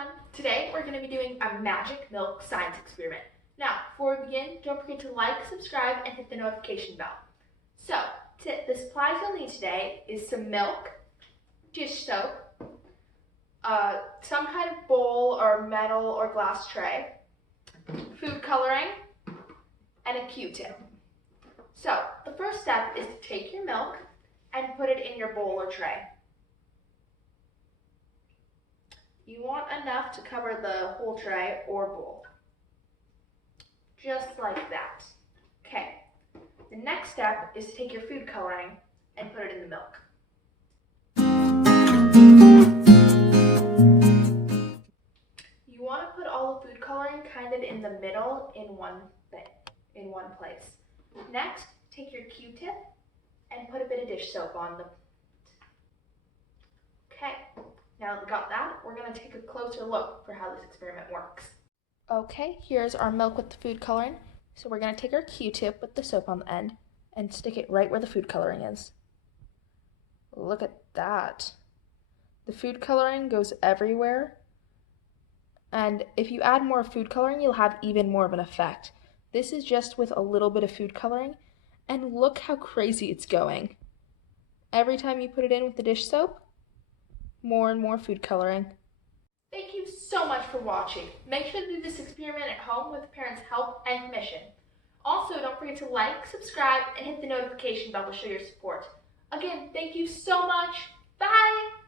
everyone! Today we're going to be doing a magic milk science experiment. Now, before we begin, don't forget to like, subscribe, and hit the notification bell. So, the supplies you'll need today is some milk, dish soap, some kind of bowl or metal or glass tray, food coloring, and a Q-tip. So, the first step is to take your milk and put it in your bowl or tray. You want enough to cover the whole tray or bowl. Just like that. Okay. The next step is to take your food coloring and put it in the milk. You want to put all the food coloring kind of in the middle in one place. Next, take your Q-tip and put a bit of dish soap on them. Okay. Now that we got that, we're going to take a closer look for how this experiment works. Okay, here's our milk with the food coloring. So we're going to take our Q-tip with the soap on the end and stick it right where the food coloring is. Look at that. The food coloring goes everywhere. And if you add more food coloring, you'll have even more of an effect. This is just with a little bit of food coloring, and look how crazy it's going. Every time you put it in with the dish soap, more and more food coloring. Thank you so much for watching. Make sure to do this experiment at home with parents' help and permission. Also, don't forget to like, subscribe, and hit the notification bell to show your support. Again, thank you so much. Bye!